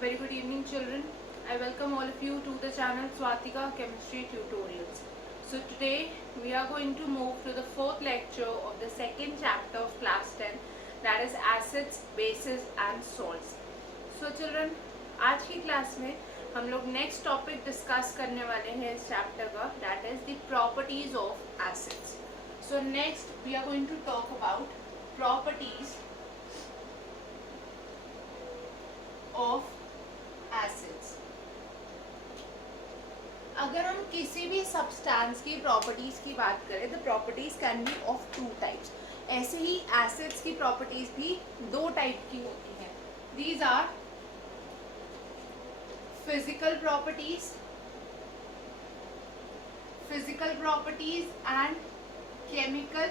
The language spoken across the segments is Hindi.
Very good evening, children. I welcome all of you to the channel Swatika Chemistry Tutorials. So today we are going to move to the fourth lecture of the second chapter of class 10, that is acids, bases and salts. So children, आज की क्लास में हम लोग नेक्स्ट टॉपिक डिस्कस करने वाले हैं इस चैप्टर का, that is the properties of acids. So next we are going to talk about properties of acids. अगर हम किसी भी सब्सटेंस की प्रॉपर्टीज की बात करें तो properties can be of two types. ऐसे ही एसिड्स की प्रॉपर्टीज भी दो टाइप की होती हैं. These are physical properties and chemical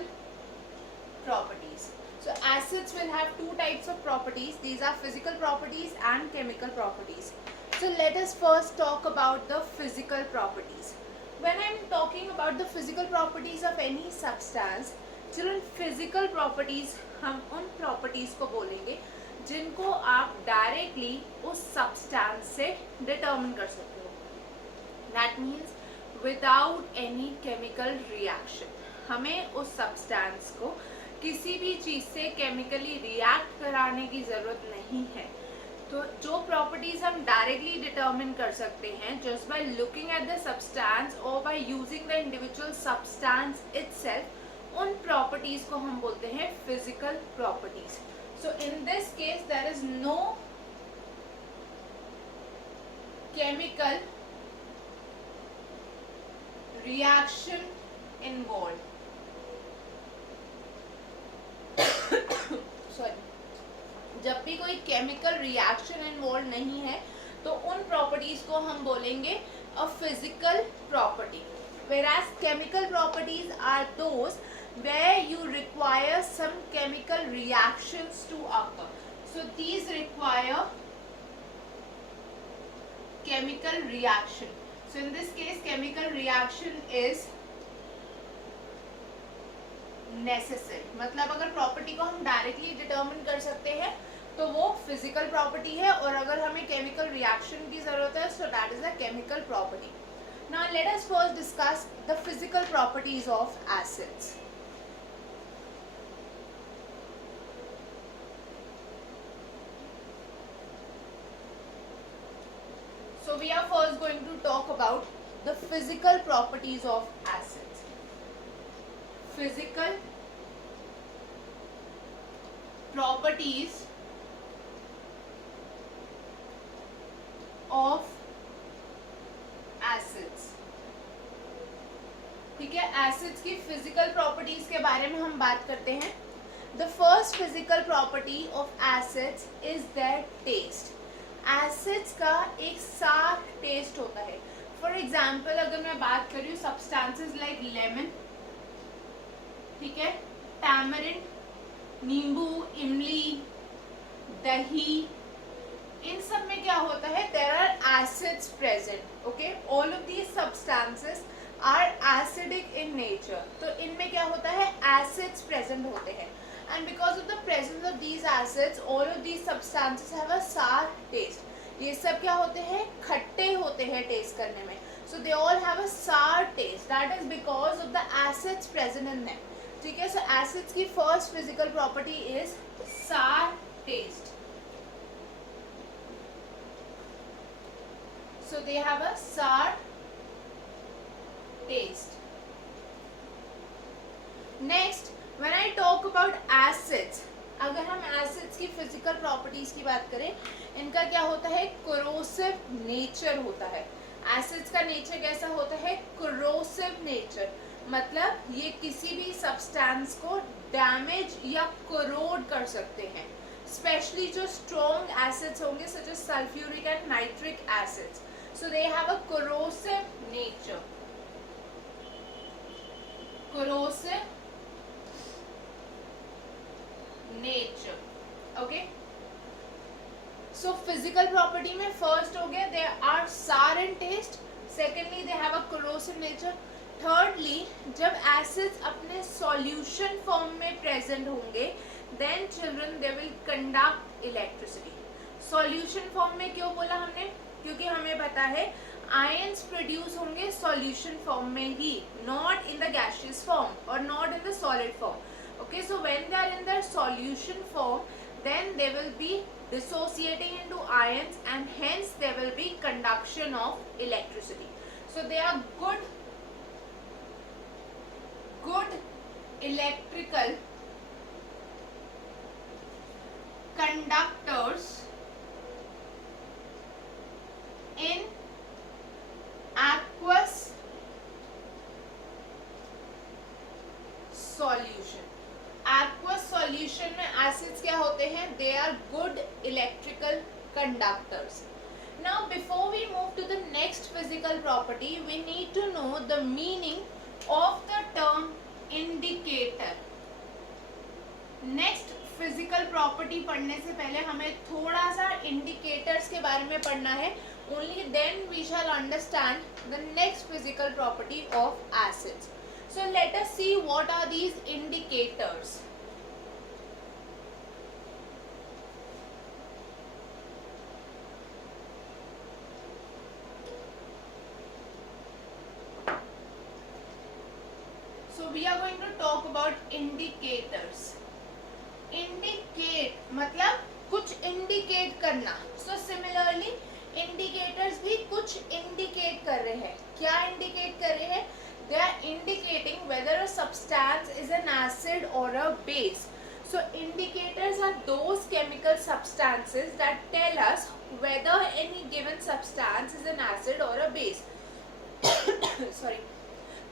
properties. So acids will have two types of properties. These are physical properties and chemical properties. So let us first talk about the physical properties. When I am talking about the physical properties of any substance, children, physical properties हम उन properties को बोलेंगे जिनको आप डायरेक्टली उस सब्सटेंस से डिटरमिन कर सकते हो. That means without any chemical reaction. हमें उस सब्सटेंस को किसी भी चीज़ से केमिकली रिएक्ट कराने की ज़रूरत नहीं है. तो जो प्रॉपर्टीज हम डायरेक्टली डिटरमिन कर सकते हैं just by looking at the substance और by using the individual substance itself, उन प्रॉपर्टीज को हम बोलते हैं physical properties. So in this case there is no chemical reaction involved. Sorry. जब भी कोई chemical reaction involved नहीं है तो उन properties को हम बोलेंगे a physical property. Whereas chemical properties are those where you require some chemical reactions to occur. So these require chemical reaction. So in this case chemical reaction is necessary. मतलब अगर प्रॉपर्टी को हम डायरेक्टली डिटरमिन कर सकते हैं तो वो फिजिकल प्रॉपर्टी है, और अगर हमें केमिकल रिएक्शन की जरूरत है so that is a chemical property. Now let us first discuss the physical properties of acids. So we are first going to talk about the physical properties of acids. Physical properties of acids. ठीक है, एसिड्स की फिजिकल प्रॉपर्टीज के बारे में हम बात करते हैं. The first physical property of acids is their taste. Acids का एक सार टेस्ट होता है. फॉर एग्जाम्पल अगर मैं बात कर रही हूँ सब्सटेंसेस लाइक लेमन, ठीक है, टैमरिंड, नींबू, इमली, दही, इन सब में क्या होता है, there are acids present. Okay, all of these substances are acidic in nature. तो इनमें क्या होता है, एसिड्स प्रेजेंट होते हैं. And because of the presence of these acids, all of these substances have a sour taste. ये सब क्या होते हैं, खट्टे होते हैं टेस्ट करने में. So they all have a sour taste. That is because of the acids present in them. ठीक है, so acids की first physical property is sour taste. So they have a sour taste. Next, when I talk about acids, अगर हम एसिड्स की फिजिकल प्रॉपर्टीज की बात करें, इनका क्या होता है, कोरोसिव नेचर होता है. एसिड्स का नेचर कैसा होता है, कोरोसिव नेचर. मतलब ये किसी भी सब्सटेंस को डैमेज या कोरोड कर सकते हैं. स्पेशली जो स्ट्रॉन्ग एसिड्स होंगे such as sulphuric and nitric acids, so they have a corrosive nature. Corrosive nature. Okay, so physical property में first हो गया they are sour in taste. Secondly they have a corrosive nature. Thirdly, जब acids अपने solution form में present होंगे then children they will conduct electricity. Solution form में क्यों बोला हमने, क्योंकि हमें पता है आयंस प्रोड्यूस होंगे सॉल्यूशन फॉर्म में ही, not in the gaseous form और not in the solid form. Okay, so when they are in the solution form then they will be dissociating into ions and hence there will be conduction of electricity. So they are good electrical conductors in aqueous solution. Aqueous solution में acids क्या होते हैं? They are good electrical conductors. Now before we move to the next physical property, we need to know the meaning of the term indicator. Next physical property पढ़ने से पहले हमें थोड़ा सा indicators के बारे में पढ़ना है. Only then we shall understand the next physical property of acids. So let us see what are these indicators. So we are going to talk about indicators. Indicate मतलब कुछ indicate करना. So similarly indicators भी कुछ indicate कर रहे हैं. क्या indicate कर रहे हैं? They are indicating whether a substance is an acid or a base. So indicators are those chemical substances that tell us whether any given substance is an acid or a base. Sorry.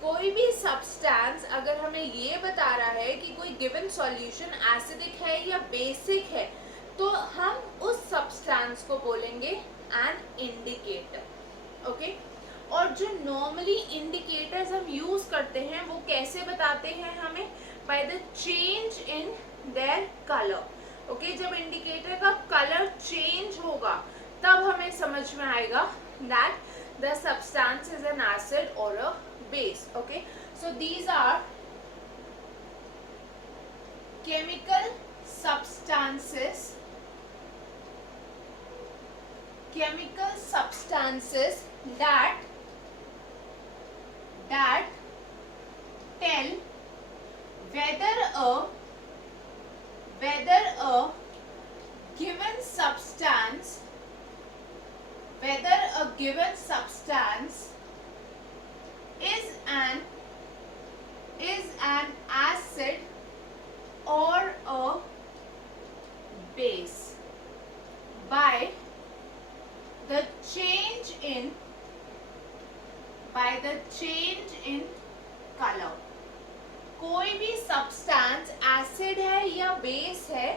कोई भी substance अगर हमें ये बता रहा है कि कोई given solution acidic है या basic है, तो हम उस substance को बोलेंगे an indicator. Okay? और जो नॉर्मली इंडिकेटर्स हम यूज करते हैं वो कैसे बताते हैं हमें? By the change in their colour. Okay, जब इंडिकेटर का कलर चेंज होगा तब हमें समझ में आएगा that the substance is an acid और a base. Okay, so these are chemical substances that tell whether a given substance is an acid or a base by the change in color. कोई भी सब्सटेंस एसिड है या बेस है,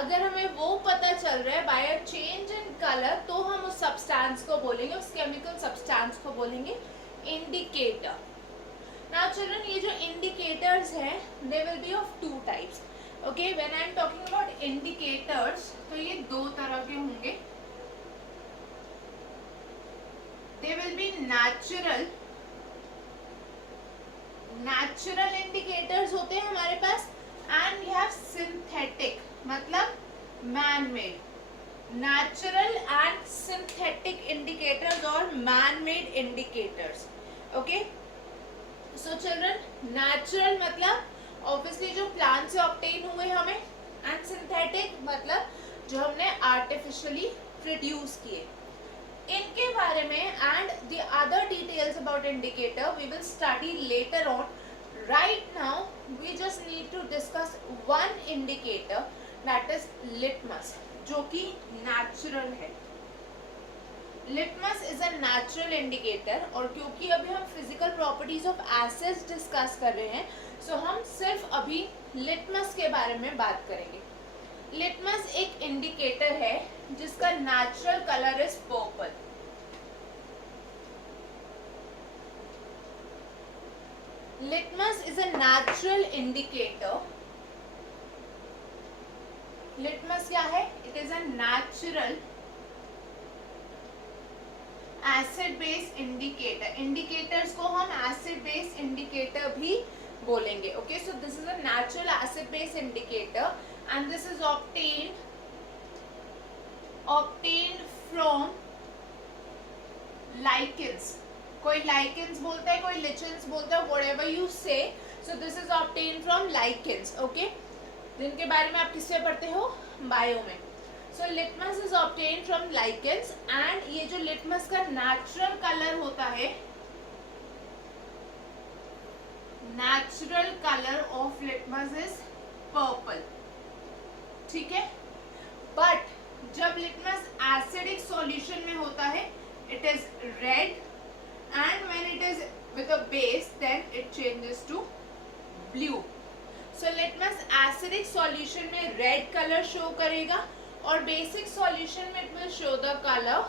अगर हमें वो पता चल रहा है by a change in colour, तो हम उस सब्सटेंस को बोलेंगे, उस केमिकल सब्सटेंस को बोलेंगे इंडिकेटर. नाउ चिल्ड्रन, ये जो इंडिकेटर्स हैं दे will B of two types. Okay, when I am talking about indicators तो ये दो तरह के होंगे. दे विल बी natural indicators होते हैं हमारे पास, and we have synthetic मतलब man made. Natural and synthetic indicators और man made indicators. Okay, so children, natural मतलब obviously जो plant से obtain हुए हमें, and synthetic मतलब जो हमने artificially produce किए. इनके बारे में and the other details about indicator we will study later on. Right now we just need to discuss one indicator, that is litmus, जो कि natural है. Litmus is a natural indicator. और क्योंकि अभी हम physical properties of acids discuss कर रहे हैं, so हम सिर्फ अभी litmus के बारे में बात करेंगे. लिटमस एक इंडिकेटर है जिसका natural colour is purple. Litmus is a natural indicator. Litmus क्या है? It is a natural acid base indicator. Indicators को हम एसिड बेस इंडिकेटर भी बोलेंगे. Okay, so this is a natural acid base indicator and this is obtained obtained from lichens. कोई lichens बोलता है, कोई lichens बोलता है, whatever you say. So this is obtained from lichens, okay? जिनके बारे में आप किससे पढ़ते हो, बायो में. So litmus is obtained from lichens and ये जो litmus का natural color होता है, natural color of litmus is purple, ठीक है. But जब लिटमस एसिडिक सॉल्यूशन में होता है it is red and when it is with a base then it changes to blue. So litmus acidic solution में रेड कलर शो करेगा और बेसिक सॉल्यूशन में it will show the color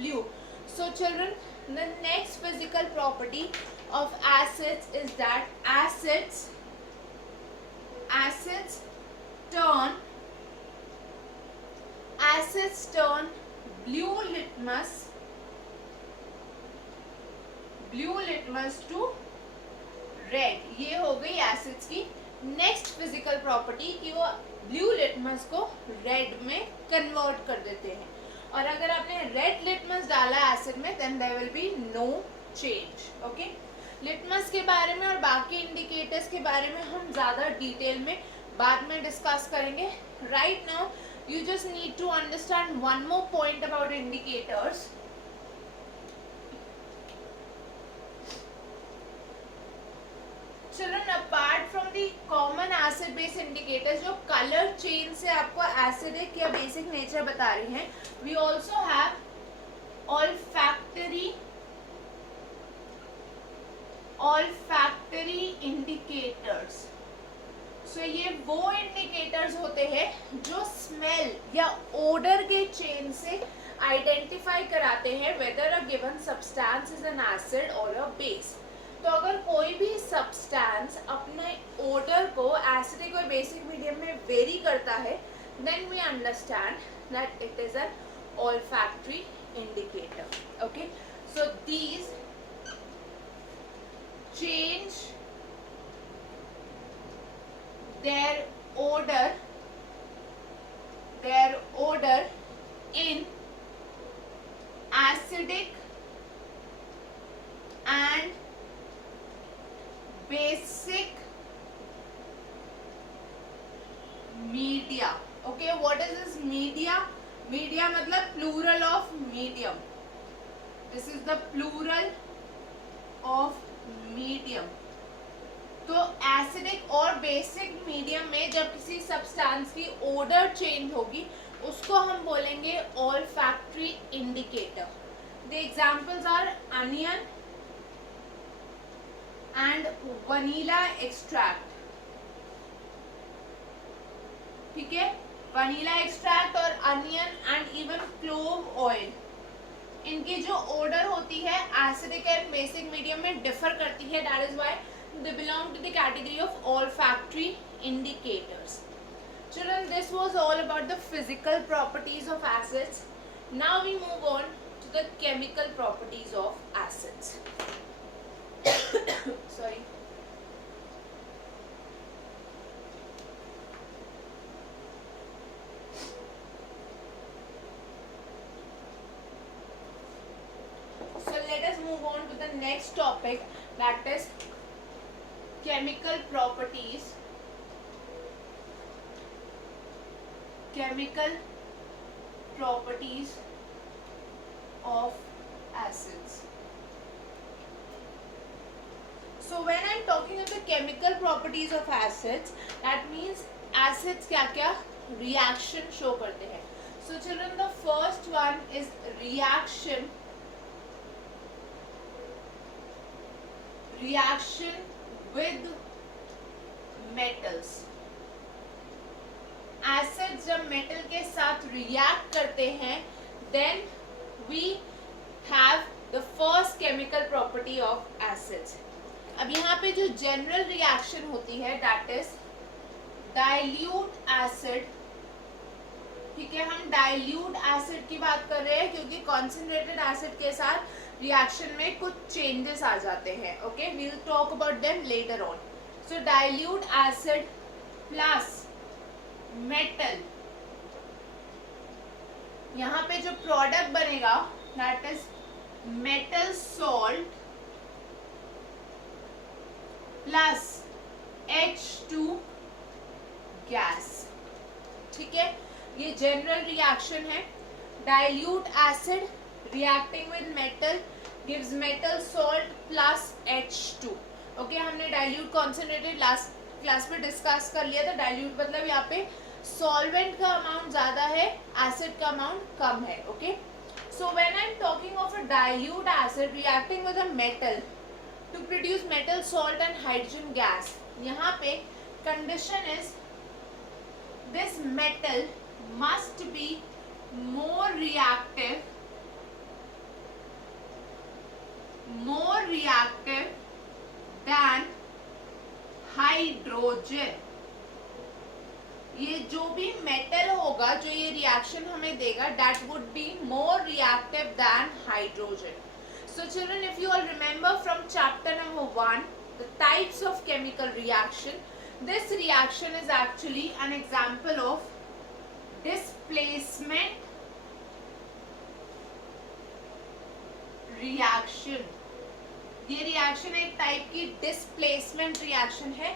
blue. So children, the next physical property of acids is that acids turn blue litmus to red. ये हो गई एसिड्स की नेक्स्ट फिजिकल प्रॉपर्टी कि वो ब्लू लिटमस को रेड में कन्वर्ट कर देते हैं. और अगर आपने रेड लिटमस डाला एसिड में then there will be no change. Okay, litmus के बारे में और बाकी इंडिकेटर्स के बारे में हम ज़्यादा डिटेल में बाद में डिस्कस करेंगे. Right now you just need to understand one more point about indicators. Children, apart from the common acid base indicators जो color chain से आपको acidic या basic nature बता रही हैं, we also have olfactory indicators. So ये वो इंडिकेटर्स होते हैं जो स्मेल या ओडर के चेन से आइडेंटिफाई कराते हैं weather a given substance is an acid और अ बेस. तो अगर कोई भी सब्सटेंस अपने ओडर को एसिडिक और बेसिक मीडियम में वेरी करता है then we understand that it is an olfactory indicator. Okay, so these change their odor in acidic and basic media. Okay, what is this media? Media मतलब plural of medium. This is the plural of medium. तो एसिडिक और बेसिक मीडियम में जब किसी सब्सटेंस की ओडर चेंज होगी उसको हम बोलेंगे olfactory indicator. The examples are onion and vanilla extract. ठीक है, वनीला एक्सट्रैक्ट और onion and even clove oil, इनकी जो ओडर होती है एसिडिक एंड बेसिक मीडियम में डिफर करती है. That is why they belong to the category of olfactory indicators. Children, this was all about the physical properties of acids. Now we move on to the chemical properties of acids. Sorry. So let us move on to the next topic, that is chemical properties of acids. So when I am talking about the chemical properties of acids, that means acids क्या क्या reaction show करते हैं. So children, the first one is reaction with metals. Acids जब मेटल के साथ रिएक्ट करते हैं then we have the first chemical property of acids. अब यहाँ पे जो जनरल रिएक्शन होती है दैट इज डाइल्यूट एसिड. ठीक है, हम डाइल्यूट एसिड की बात कर रहे हैं क्योंकि कॉन्सेंट्रेटेड एसिड के साथ रिएक्शन में कुछ चेंजेस आ जाते हैं. Okay, we will talk about them later on. So dilute acid plus metal यहाँ पे जो प्रोडक्ट बनेगा that is metal salt plus H2 gas. ठीक है, ये जनरल रिएक्शन है। Dilute acid reacting with metal gives metal salt plus H2। Okay, हमने डाइल्यूट कॉन्सेंट्रेटेड लास्ट क्लास में डिस्कस कर लिया था। डाइल्यूट मतलब यहाँ पे सॉल्वेंट का अमाउंट ज्यादा है, एसिड का अमाउंट कम है। Okay, so when I am talking of a dilute acid reacting with a metal to produce metal salt and hydrogen gas, यहाँ पे condition is this metal must be more reactive than hydrogen। ये जो भी मेटल होगा जो ये रिएक्शन हमें देगा that would be more reactive than hydrogen। So children, if you all remember from chapter number 1 the types of chemical reaction, this reaction is actually an example of displacement reaction। ये रिएक्शन एक टाइप की डिस्प्लेसमेंट रिएक्शन है।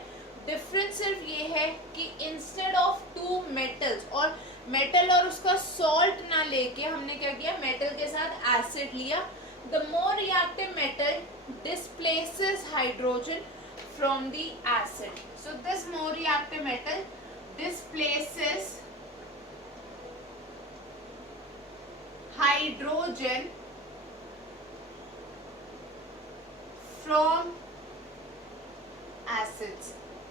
डिफरेंस सिर्फ ये है कि इंस्टेड ऑफ टू मेटल्स, और मेटल और उसका सॉल्ट ना लेके हमने क्या किया, मेटल के साथ एसिड लिया। The more reactive metal displaces hydrogen from the acid, so this more reactive metal displaces hydrogen from acids।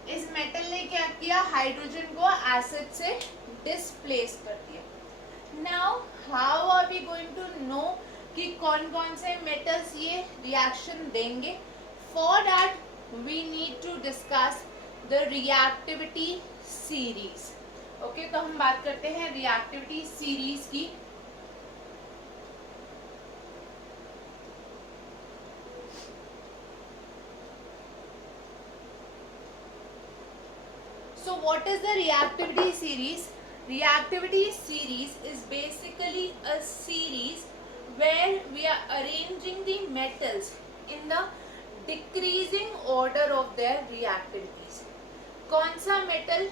इस मेटल ने क्या किया, हाइड्रोजन को एसिड से डिस्प्लेस कर दिया। Now how are we going to know कि कौन कौन से मेटल्स ये रिएक्शन देंगे? For that we need to discuss the reactivity series। Okay, तो हम बात करते हैं reactivity series की। So what is the reactivity series? Reactivity series is basically a series where we are arranging the metals in the decreasing order of their reactivities. कौन सा मेटल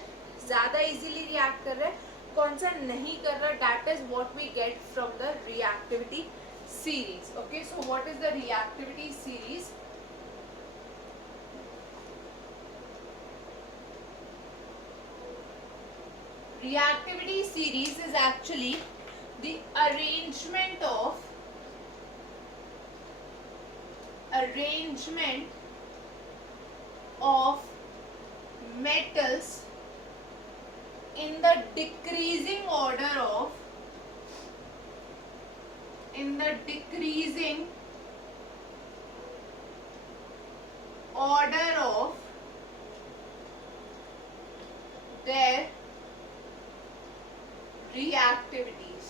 ज्यादा इजीली रिएक्ट कर रहा है, कौन सा नहीं कर रहा, that is what we get from the reactivity series. Okay, so what is the reactivity series? Reactivity series is actually the arrangement of metals in the decreasing order of their reactivities।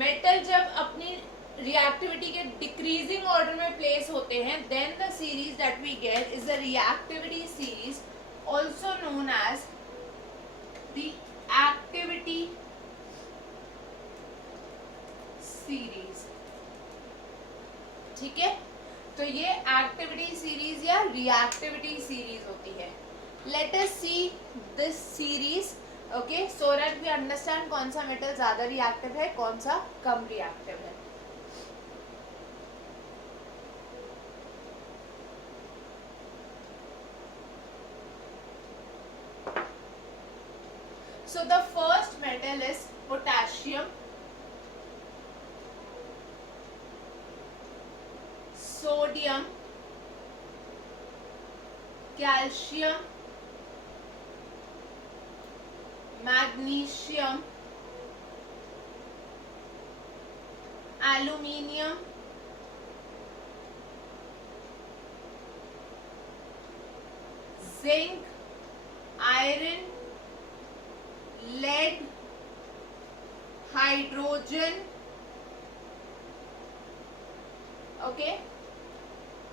Metal जब अपनी रिएक्टिविटी के डिक्रीजिंग ऑर्डर में प्लेस होते हैं, then the series that we get is the reactivity series, also known as the activity series. ठीक है, तो ये एक्टिविटी सीरीज या रिएक्टिविटी सीरीज होती है। Let us see this series, okay, so that we understand कौन सा मेटल ज्यादा रिएक्टिव है, कौन सा कम रिएक्टिव है। So the first metal is potassium, sodium, calcium, magnesium, aluminium, zinc, iron, lead, hydrogen, okay,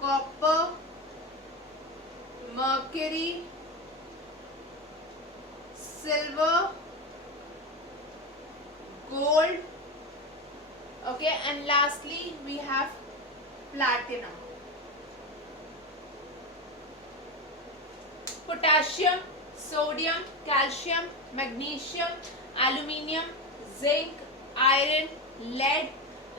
copper, mercury, silver, gold, okay, and lastly we have platinum. Potassium, sodium, calcium, magnesium, aluminium, zinc, iron, lead,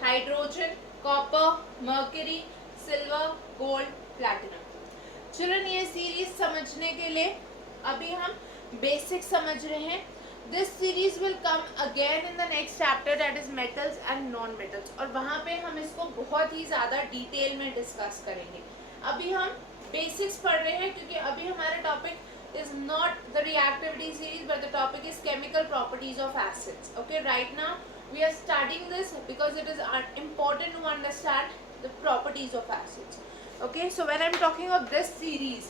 hydrogen, copper, mercury, silver, gold, platinum. Children ये सीरीज समझने के लिए अभी हम बेसिक समझ रहे हैं. This series will come again in the next chapter, that is metals and non metals, और वहाँ पे हम इसको बहुत ही ज़्यादा डिटेल में डिस्कस करेंगे. अभी हम बेसिक्स पढ़ रहे हैं क्योंकि अभी हमारा topic is not the reactivity series but the topic is chemical properties of acids. Okay, right now we are studying this because it is important to understand the properties of acids. Okay, so when I'm talking of this series,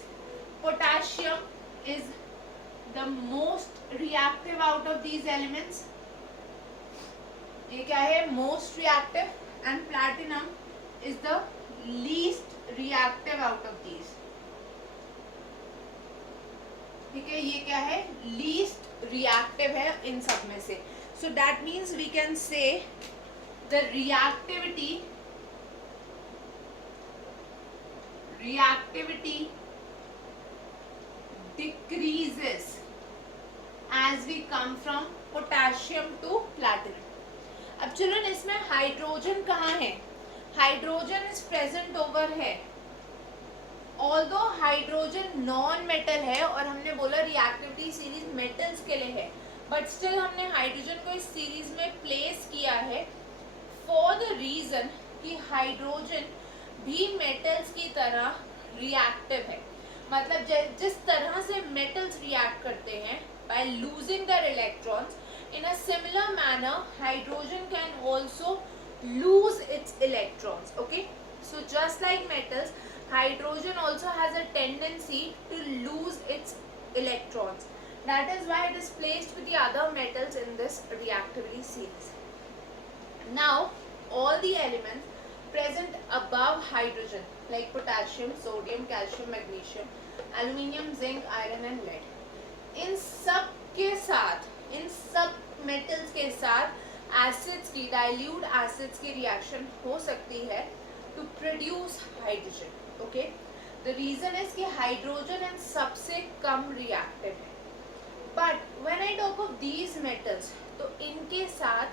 potassium is the most reactive out of these elements. ये क्या है? Most reactive. And platinum is the least reactive out of these. ठीक है, ये क्या है? Least reactive है इन सब में से. So that means we can say the reactivity decreases as we come from potassium to platinum. अब चलो इसमें हाइड्रोजन कहाँ है? हाइड्रोजन इज प्रेजेंट ओवर है. ऑल्दो हाइड्रोजन नॉन मेटल है और हमने बोला रिएक्टिविटी सीरीज मेटल्स के लिए है, बट स्टिल हमने हाइड्रोजन को इस सीरीज में प्लेस किया है फॉर द रीजन कि हाइड्रोजन भी मेटल्स की तरह रिएक्टिव है. मतलब जिस तरह से मेटल्स रिएक्ट करते हैं by losing their electrons, in a similar manner hydrogen can also lose its electrons. Okay, so just like metals, hydrogen also has a tendency to lose its electrons. That is why it is placed with the other metals in this reactivity series. Now all the elements present above hydrogen like potassium, sodium, calcium, magnesium, aluminium, zinc, iron and lead, इन सब के साथ, इन सब metals के साथ एसिड्स की, डाइल्यूट एसिड्स की रिएक्शन हो सकती है to produce hydrogen. Okay, the reason is कि हाइड्रोजन इन सबसे कम रिएक्टिव है. But when I talk of these metals, तो इनके साथ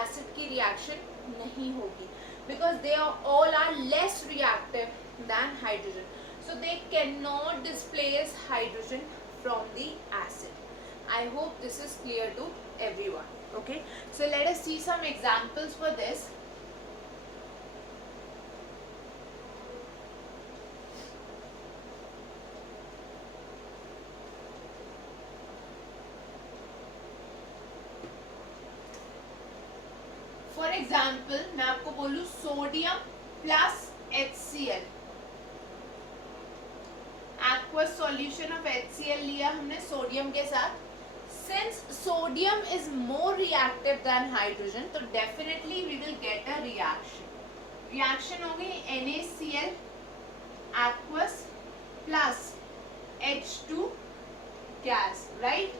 एसिड की रिएक्शन नहीं होगी because they all are less reactive than hydrogen, so they can not displace hydrogen from the acid. I hope this is clear to everyone. Okay, so let us see some examples for this. For example, मैं आपको बोलूँ sodium plus HCl, aqueous solution of HCl लिया हमने सोडियम के साथ. Since sodium is more reactive than hydrogen, तो definitely we will get a reaction. Reaction होगी NaCl aqueous plus H2 gas, right?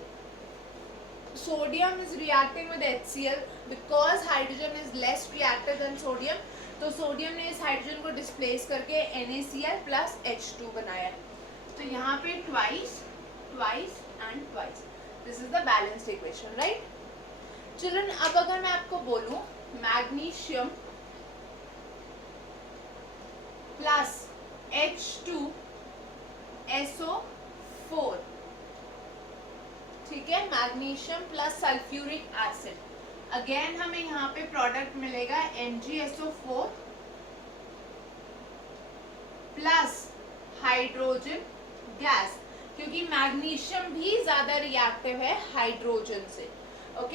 Sodium is reacting with HCl because hydrogen is less reactive than sodium. तो सोडियम ने इस हाइड्रोजन को डिस्प्लेस करके NaCl plus H2 बनाया. तो यहाँ पे twice, twice and twice. This is the balanced equation, right? Children, अब अगर मैं आपको बोलूं मैग्नीशियम प्लस H2SO4, ठीक है, magnesium plus sulphuric acid, again हमें यहाँ पे प्रोडक्ट मिलेगा MgSO4 प्लस हाइड्रोजन गैस, क्योंकि मैग्नीशियम भी ज्यादा रिएक्टिव है हाइड्रोजन से.